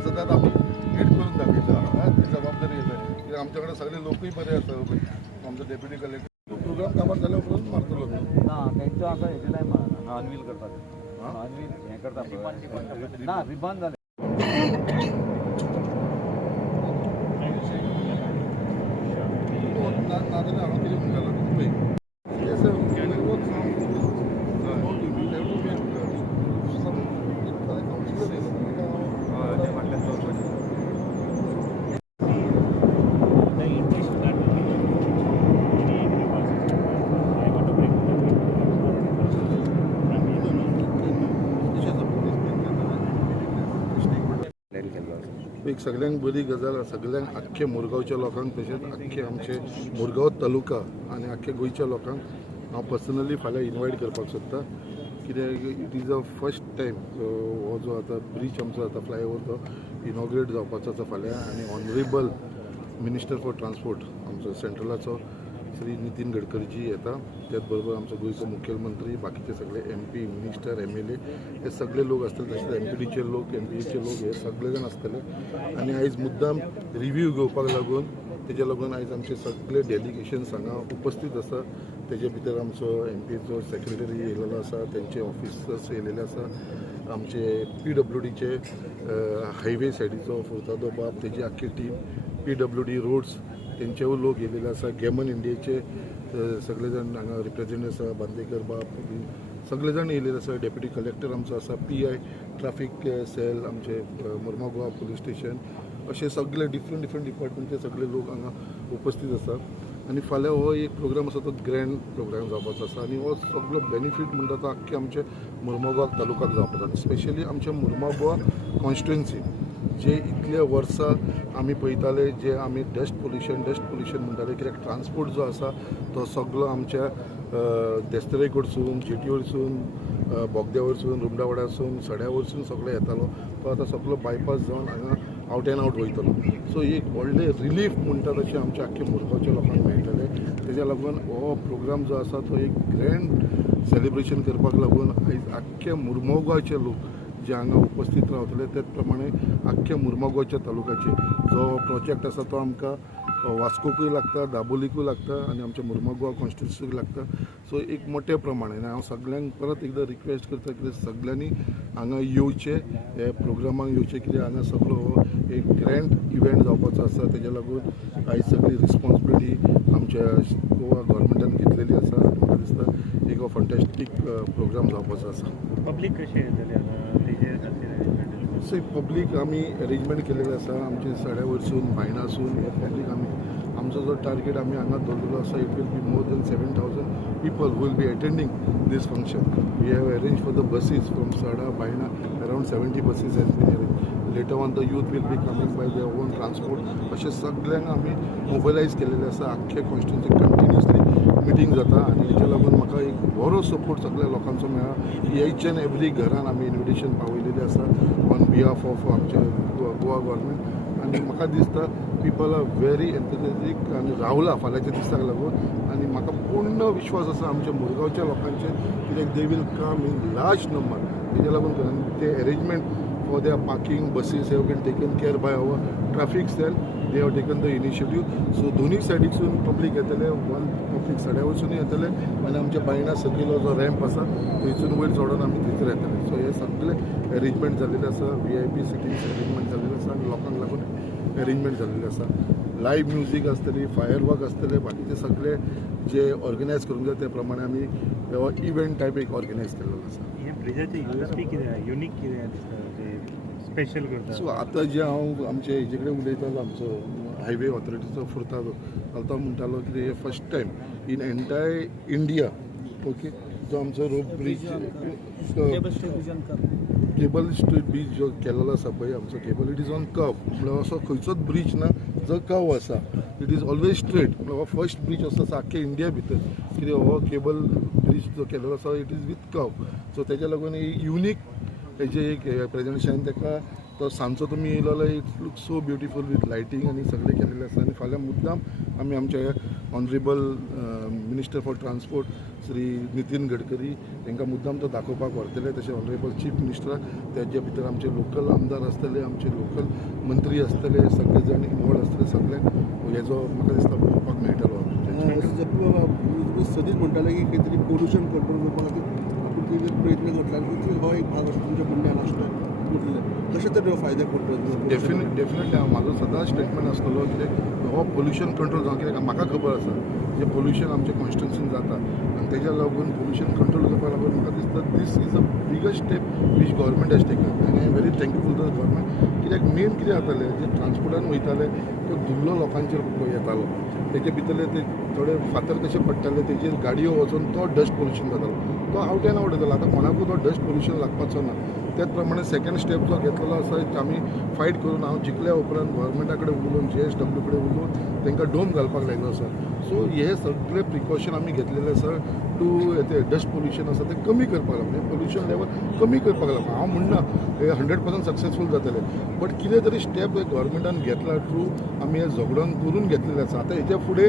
सतत आम्ही नीट करून दाखयता ती जबाबदारी येता आमच्याकडे सगळे लोकही बरे असतात आमचं डेप्युटी कलेक्टर प्रोग्राम कामात झाल्या उपरांत मारतलो ना त्यांचं आता हेचे नाही अनवील करतात अनवील हे करतात ना रिबॉन झाले नादाने हांव कितें म्हणटालो पळय एक सगळ्यांक बरी गजाल सगळ्यांक आख्खे मुरगांवच्या लोकांक तशेंच आख्खे आमचे मुरगांव तालुका आनी आख्खे गोंयच्या लोकांक हांव पर्सनली फाल्यां इनवायट करपाक सोदतां कित्याक it is a first time हो जो आतां ब्रीज आमचो आतां फ्लायओवर तो इनॉग्रेट जावपाचो आसा फाल्यां आनी ऑनरेबल मिनिस्टर फॉर ट्रान्सपोर्ट आमचो सेंट्रलाचो श्री नितीन गडकरीजी येता त्याच बरोबर आमचो गोंयचो मुखेलमंत्री बाकीचे सगळे MP मिनिस्टर MLA हे सगळे लोक आसतले तशेंच MPDचे लोक MPAचे लोक हे सगळे जाण आसतले आनी आयज मुद्दाम रिव्ह्यू घेवपाक लागून तेज्या लागून आयज आमचे सगळे डेलिगेशन्स हांगा उपस्थित आसा तेजे भितर आमचो MPचो सेक्रेटरी येयलेलो आसा तेंचे ऑफिसर्स येयलेले आसा आमचे PWDचे हायवे सायडीचो फुर्तादो बाब तेजी आख्खी टीम PWD रोड्स तेंचेय लोक येयलेले आसा गेमन इंडियेचे सगळे जाण हांगा रिप्रेझेंटेटिव्ह आसा बांदेकर बाब सगळे जाण येयलेले आसा डेप्युटी कलेक्टर आमचो आसा PI ट्रॅफिक सेल आमचे मुरगांव गोवा पुलीस स्टेशन असे सगळे डिफरंट डिपार्टमेंटचे सगळे लोक हांगा उपस्थित आसा आनी फाल्यां हो एक प्रोग्राम आसा तो ग्रँड प्रोग्राम जावपाचो आसा आनी हो सगळो बेनिफीट म्हणटा तो आख्खे आमचे मुरगांव गोवा तालुक्याक जावपाचो स्पेशली आमच्या मुरगांव गोवा कॉन्स्टिट्युएन्सी जे इतले वर्सां आमी पळयताले जे आमी डस्ट पोल्युशन म्हणटाले कित्याक ट्रान्सपोर्ट जो आसा तो सगळो आमच्या देस्तेरे कडसून जेटी वरसून बोगद्या वरसून रुमडा वाड्यासून सड्या वरसून सगळो येतालो तो आतां सगळो बायपास जावन हांगा आवट एंड आवट वयतलो सो एक व्हडले रिलीफ म्हणटा तशें आमच्या आख्खे मुरगांवच्या लोकांक मेळटले तेज्या लागून हो प्रोग्राम जो आसा तो एक ग्रँड सेलिब्रेशन करपाक लागून आयज आख्खे मुरगांव गोंयचे लोक जे हांगा उपस्थित रावतले तेच प्रमाणे आख्ख्या मुरगांव गोंयच्या तालुक्याचे जो प्रोजेक्ट आसा तो आमकां वास्कोकूय लागता दाबोलीकूय लागता आनी आमच्या मुरगांव गोवा कॉन्स्टिट्युएन्सीक लागता सो एक मोठ्या प्रमाणे हांव सगळ्यांक परत एकदां रिक्वेस्ट करता की सगळ्यांनी हांगा येवचे हे प्रोग्रामाक येवचे कित्याक हांगा सगळो एक ग्रँड इव्हेंट जावपाचो आसा तेज्या लागून आयज सगळी रिस्पॉन्सिबिलिटी आमच्या गोवा गव्हर्मेंटान घेतलेली आसा आनी म्हाका दिसता एक फंटॅस्टीक प्रोग्राम जावपाचो आसा पब्लीक कशें येतलें तेजे खातीर सो पब्लीक आमी अरेंजमेंट केलेले आसा आमचे सड्या वरसून बायणासून हे पब्लीक आमी आमचो जो टार्गेट आमी हांगा दवरलेलो आसा it will be more than 7,000 people who will be attending this function. We have arranged for the buses from Sada, Baina, around 70 buses has been arranged. Later on the youth will be coming by their own transport. अशें सगळ्यांक आमी मोबिलायज केलेले आसा आख्खे कॉन्स्टिट्युएन्सीक continuously meeting जाता आनी हेच्या लागून म्हाका एक बरो सपोर्ट सगळ्या लोकांचो मेळ्ळा ईच एंड एवरी घरान आमी इन्विटेशन पावयलेलें आसा ऑन बिहाफ ऑफ आमचे गोवा गव्हर्मेंट आनी म्हाका दिसता पीपल आर व्हेरी एन्थुजियास्टीक आनी रावला फाल्यांच्या दिसाक लागून आनी म्हाका पूर्ण विश्वास आसा आमच्या मुरगांवच्या लोकांचे कित्याक they will come in large number तेज्या लागून ते arrangement for their parking buses have been taken care by our traffic cell they have taken the initiative so दोनूय सायडीकसून पब्लीक येतले वन पब्लीक सड्या वरसून येतले आनी आमच्या बायणा सकयलो जो रॅम्प आसा थंयसून वयर चडोन आमी थंयसर येतले सो हे सगळे अरेंजमेंट जाल्लेले आसा VIP सिटींग अरेंजमेंट जाल्लेले आसा आनी लोकांक लागून अरेंजमेंट जाल्लेले आसा लायव्ह म्युजीक आसतली फायर वर्क आसतले बाकीचे सगळे जे ऑर्गनायज करूंक जाय त्या प्रमाणे आमी हो इव्हेंट टायप एक ऑर्गनायज केल्लो आसा हे ब्रिजाचे USP कितें युनीक कितें दिसता ते स्पेशल करता सो आतां जे हांव आमचे हेजे कडेन उलयतालो आमचो हायवे ऑथॉरिटीचो फुर्तादो तो म्हणटालो की हे first time in entire India okay जो आमचो रोप ब्रीज केबल स्ट्रीट ब्रिज जो केलेलो आसा पळय आमचो cable, it is on curve. म्हळ्यार असो खंयचोच ब्रिज ना जो कर्व आसा. It is always straight. म्हळ्यार हो फर्स्ट ब्रिज असो आसा आख्या इंडिया भितर कितें हो केबल ब्रिज जो केलेलो आसा it is with curve. So तेज्या लागून युनीक हेजे एक प्रेजेंटेशन ताका तो सांजचो तुमी येयलो जाल्यार it look so beautiful with lighting आनी सगळें केलेलें आसा. आनी फाल्यां मुद्दाम आमी आमचे honourable minister for transport Shri Nitin Gadkari तांकां मुद्दाम तो दाखोवपाक व्हरतले. तशें ऑनरेबल चीफ मिनिस्टर तेजे भितर आमचे लोकल आमदार आसतले, आमचे लोकल मंत्री आसतले, सगळे जाण इनवॉल्ड आसतले. सगळ्यांक हेजो म्हाका दिसता पळोवपाक मेळटलो. सदीच म्हणटाले की कितें तरी पोल्युशन कंट्रोल करपा खातीर आपूण कितें प्रयत्न करतले आनी हो एक भाग असो तुमच्या म्हणण्यान आसलो म्हटलें कशे तरेन फायदे पडटले. डेफिनेटली म्हाजो सदांच स्टेटमेंट आसतलो कितें हो पोल्युशन कंट्रोल जावं कित्याक म्हाका खबर आसा जे पोल्युशन आमच्या कॉन्स्टिट्युन्सीन जाता आनी तेज्या लागून पोल्युशन कंट्रोल करपा लागून म्हाका दिसता this is a biggest step which government has taken आनी I am very thankful to the government. कित्याक मेन कितें जातालें जे ट्रान्सपोर्टान वयताले तो धुल्लो लोकांचेर येतालो. तेजे भितरले ते थोडे फातर कशे पडटाले तेजेर गाडयो वचून तो डस्ट पोल्युशन जातालो. तो आवट एंड आवट येतालो. आतां कोणाकूय तो डस्ट पोल्युशन लागपाचो ना. त्याच प्रमाणे सेकंड स्टेप जो घेतलेलो आसा आमी फायट करून हांव जिखल्या उपरांत गव्हर्मेंटा कडेन उलोवन JSW कडेन उलोवन तांकां डोम घालपाक लायलो आसा. सो हे सगळे प्रिकॉशन आमी घेतलेले आसा टू ते डस्ट पोल्युशन आसा तें कमी करपाक लागून पोल्युशन लेवल कमी करपाक लागून. हांव म्हणना 100% सक्सेसफूल जातले बट कितें तरी स्टेप गव्हर्मेंटान घेतला थ्रू आमी हे झगडोन करून घेतलेले आसा. आतां हेच्या फुडें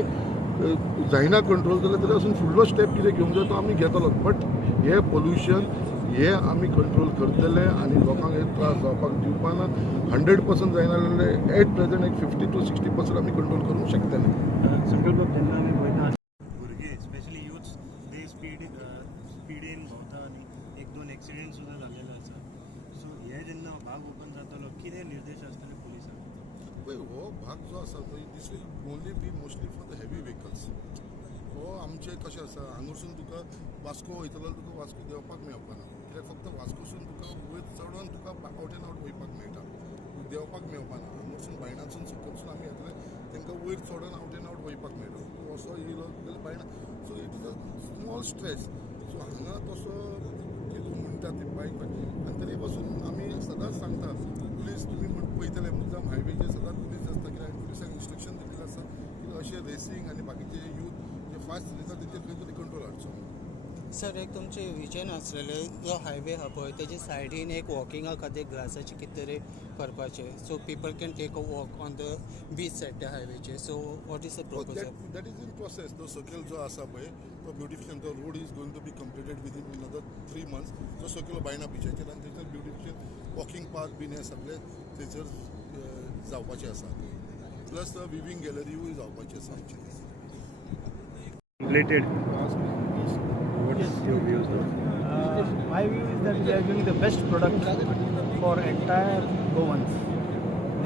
जायना कंट्रोल जाल्यार तरी अजून फुडलो स्टेप कितें घेवंक जाय तो आमी घेतलो. बट हे पोल्युशन हे आमी कंट्रोल करतले आनी लोकांक हे त्रास जावपाक दिवपाना. 100% जायना जाल्यार एट प्रेझेंट एक 50 to 60% आमी कंट्रोल करूंक शकतले. संकल्प जेन्ना आमी पळयता भुरगे स्पेशली यूथ्स ते स्पीडीन भोंवता आनी एक दोन एक्सिडेंट सुद्दां जाल्लेले आसा. सो हे जेन्ना भाग ओपन जातलो कितें निर्देश आसतले पुलिसांक? पळय हो भाग जो आसा पळय this will only be mostly for the heavy vehicles. हो आमचे कशें आसा हांगरसून तुका वास्को वयतलो जाल्यार तुका वास्को देंवपाक मेळपाना. कित्याक फक्त वास्कोसून तुका वयर चडोन तुका आवट एंड आवट वयपाक मेळटा, देंवपाक मेळपाना. हांगरसून बायणासून सकलसून आमी येतले तांकां वयर चडोन आवट एंड आवट वयपाक मेळटा. तूं असो येयलो जाल्यार Baina. So it is a small stress. So हांगा तसो कितें म्हणटा ती बायक आनी तरी पासून आमी सदांच सांगता पुलीस तुमी म्हण पळयतले मुद्दाम हायवेचेर सदांच पुलीस आसता कित्याक पुलिसांक इन्स्ट्रक्शन दिल्लें आसा की अशे रेसींग आनी बाकीचे यूथ जे फास्ट चलयता तेचेर खंय तरी कंट्रोल हाडचो. सर एक तुमचे विजन आसलेले जो हायवे हा पळय तेजे सायडीन एक वॉकिंगा खातीर ग्लासाचे कितें तरी करपाचे so people can take a walk on the beach side त्या हायवेचे. So what is the proposal? That is in process. तो सकयल जो आसा पळय तो ब्युटिफिकेशन तो road is going to be completed within another 3 months. तो सकयल बायणा बिचाचेर आनी थंयसर ब्युटिफिकेशन वॉकिंग पार्क बीन हे सगळे थंयसर जावपाचे आसा. प्लस विविंग गॅलरीयूय जावपाची आसा आमची. Completed. What is your views on? My view is that we are giving the best product for entire Goans.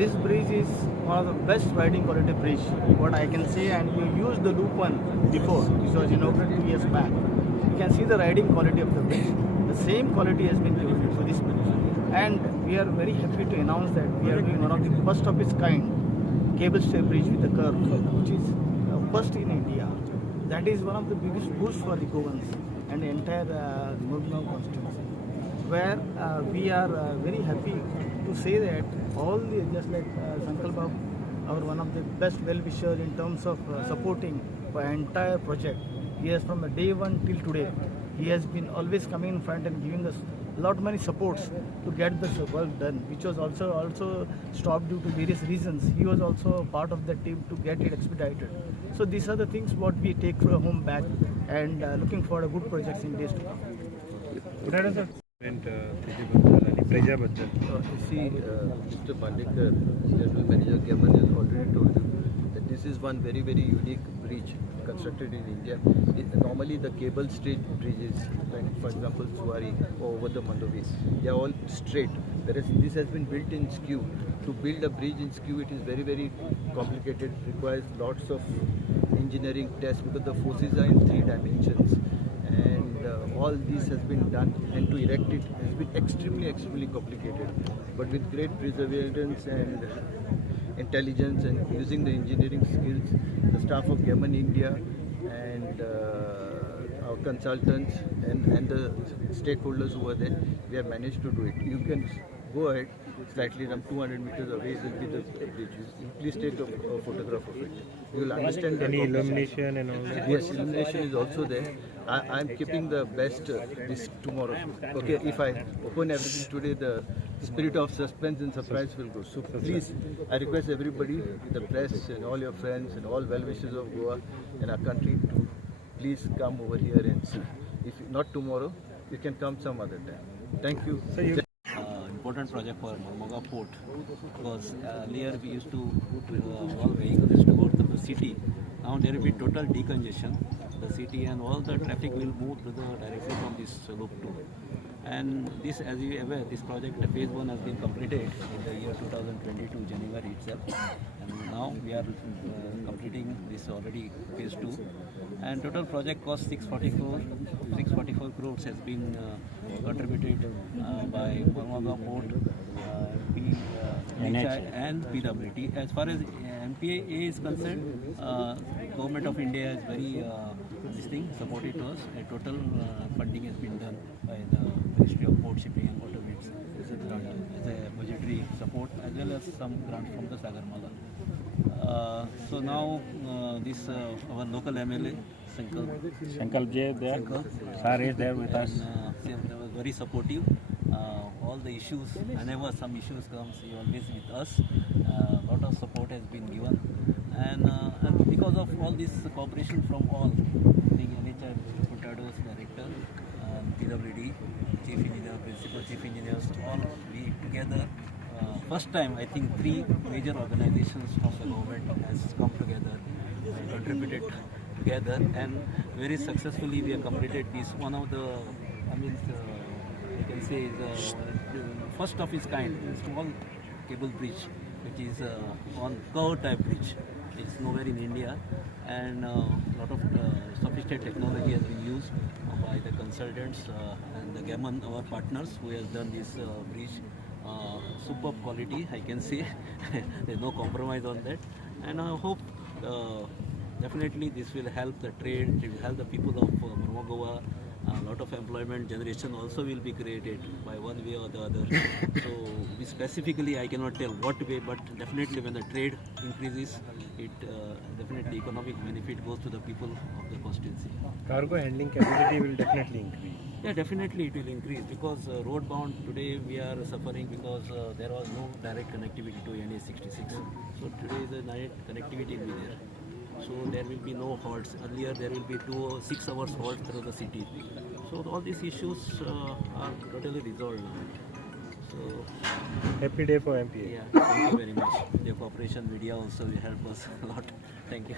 This bridge is one of the best riding quality bridge. What I can say, and we used the loop one before, which was inaugurated 2 years back. You can see the riding quality of the bridge. The same quality has been given to this bridge, and we are very happy to announce that we are doing one of the first of its kind cable stay bridge with a curve, which is first in India. That is one of the biggest boosts for the Goans and the entire Murgaon constituency, where we are very happy to say that all the, just like Sankalp, our one of the best well-wisher in terms of supporting the entire project. He has from the day one till today, he has been always coming in front and giving us lot many supports to get this work done, which was also stopped due to various reasons. He was also part of the team to get it expedited. So these are the things what we take for home back, and looking for a good projects in days to come. त्याच्याबद्दल आणि प्रजाबद्दल You see, Mr. Pandekar, General Manager Geman has already told you that this is one very, very unique bridge constructed in India. Normally the cable stayed bridges, like for example Suwari or over the Mandovi, they are all straight. Whereas this has been built in skew. To build a bridge in skew, it is very, very complicated, requires lots of engineering tests because the forces are in 3 dimensions. And all this has been done, and to erect it has been extremely complicated. But with great perseverance and intelligence and using the engineering skills, the staff of Geman India and our consultants and the stakeholders who were there, we have managed to do it. You can go ahead, slightly around 200 meters away will be the bridge. Please take a photograph of it. You will understand the Any purpose. illumination and all that? Yes, illumination is also there. I'm keeping the best this tomorrow. Okay, if I open everything today, the spirit of suspense and surprise will go. So please, I request everybody, the press and all your friends and all well-wishers of Goa and our country to please come over here and see. If not tomorrow, you can come some other time. Thank you. Important project for Mormoga Port because earlier we used to all vehicles used to go to the city. Now there will be total decongestion. The city and all the traffic will move to the directly from this loop too. And this, as you are aware, this project, the phase 1 has been completed in the year 2022 January itself, and now we are completing this already phase 2. And total project cost 644 crores has been contributed by Mormoga Port, NHI and PWT. As far as MPA is concerned, Government of India is very supported to us. A total funding has been done by the Ministry of Port Shipping and Waterways as a budgetary support, as well as some grant from the Sagarmala. So now this our local MLA Sankalp J there. Sir is there with us. They were very supportive. All the issues, whenever some issues comes, he always with us. Lot of support has been given, and because of all this cooperation from all, the NHI Puntado's director, PWD, chief engineer, principal chief engineers, all we together. First time, I think 3 major organizations from the government has come together and contributed together, and very successfully we have completed this. One of the, you can say, the first of its kind, small cable bridge, which is on curve type bridge. It's nowhere in India, and lot of sophisticated technology has been used by the consultants and the Gammon, our partners, who has done this bridge. Superb quality, I can say. There's no compromise on that, and I hope definitely this will help the trade, it will help the people of Mormoga. A lot of employment generation also will be created by one way or the other. So we specifically, I cannot tell what way, but definitely when the trade increases, it definitely economic benefit goes to the people of the constituency. Cargo handling capacity will definitely increase. Yeah, definitely it will increase because road bound today we are suffering because there was no direct connectivity to NA66. So today the direct connectivity will be there. So there will be no halts. Earlier there will be 6 hours halt through the city. So all these issues are totally resolved now. So Happy day for MPA. yeah, thank you very much. Your cooperation media also will help us a lot. Thank you.